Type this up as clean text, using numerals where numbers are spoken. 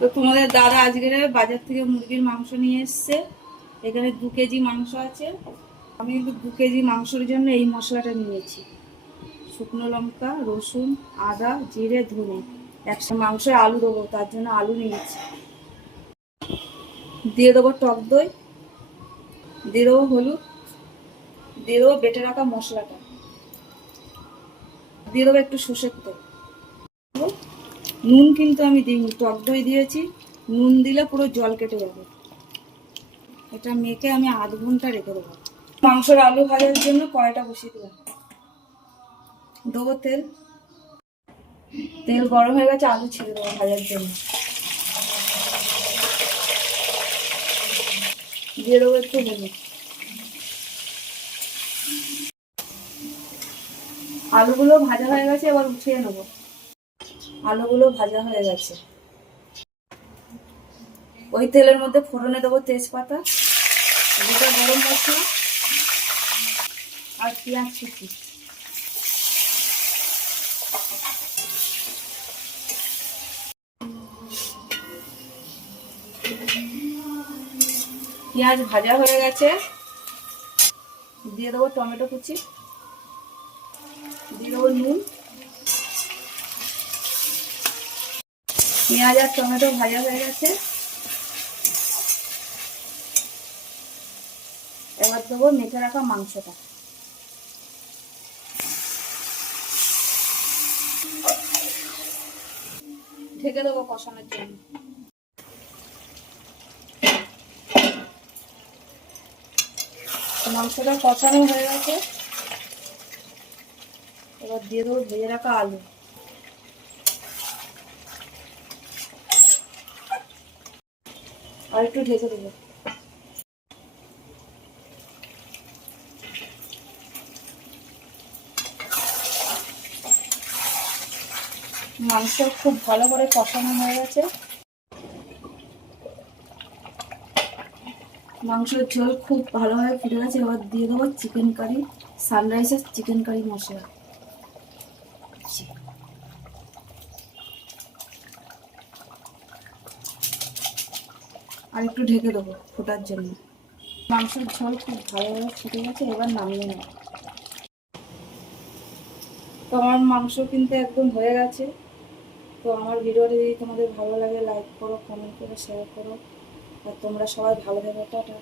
তো তোমাদের দাদা আজকে বাজার থেকে মুরগির মাংস নিয়ে এসছে। এখানে 2 কেজি মাংস আছে। আমি কিন্তু 2 কেজি মাংসের জন্য এই মশলাটা নিয়েছি: শুকনো লঙ্কা, রসুন, আদা, জিরে, ধনে। একসাথে মাংসে আলু দেবো, তার জন্য আলু নিয়েছি। দিয়ে দেবো টক দই, দিয়ে দেবো হলুদ, দিয়ে দেবো বেটে রাখা মশলাটা, দিয়ে দেবো একটু সর্ষের তেল। নুন কিন্তু আমি দিইনি, টক দই দিয়েছি। নুন দিলে পুরো জল কেটে যাবে। এটা মেখে আমি আধ ঘন্টা রেখে দেবো। মাংসের আলু ভাজার জন্য কড়াইটা বসিয়ে দিলাম। দেবো তেল। তেল গরম হয়ে গেছে, আলু ছেড়ে দেবো ভাজার জন্য। দিয়ে দেবো একটু হলুদ। আলুগুলো ভাজা হয়ে গেছে, এবার উঠিয়ে নেবো। আলুগুলো ভাজা হয়ে গেছে। ওই তেলের মধ্যে ফোড়নে দেবো তেজপাতা, গোটা গরম মশলা আর পেঁয়াজ কুচি। পেঁয়াজ ভাজা হয়ে গেছে, দিয়ে দেবো টমেটো কুচি, দিয়ে দেবো নুন। পেঁয়াজ আর টমেটো ভাজা হয়ে গেছে, এবার দেবো মেখে রাখা মাংসটা। ঢেকে দেবো কষানোর জন্য। মাংসটা কষানো হয়ে গেছে, এবার দিয়ে দেবো ভেজে রাখা আলু। আর একটু ঢেকে দেবো। মাংস খুব ভালো করে কষানো হয়ে গেছে। মাংসের ঝোল খুব ভালোভাবে ফুটে গেছে, এবার দিয়ে দেবো চিকেন কারি, সানরাইসের চিকেন কারি মশলা। আর একটু ঢেকে দেবো ফোটার জন্য। মাংসের ঝোল খুব ভালোভাবে ফুটে গেছে, এবার নামিয়ে নেব। তো আমার মাংস কিন্তু একদম হয়ে গেছে। তো আমার ভিডিওটা যদি তোমাদের ভালো লাগে, লাইক করো, কমেন্ট করো, শেয়ার করো। আর তোমরা সবাই ভালো থাকো। টাটা।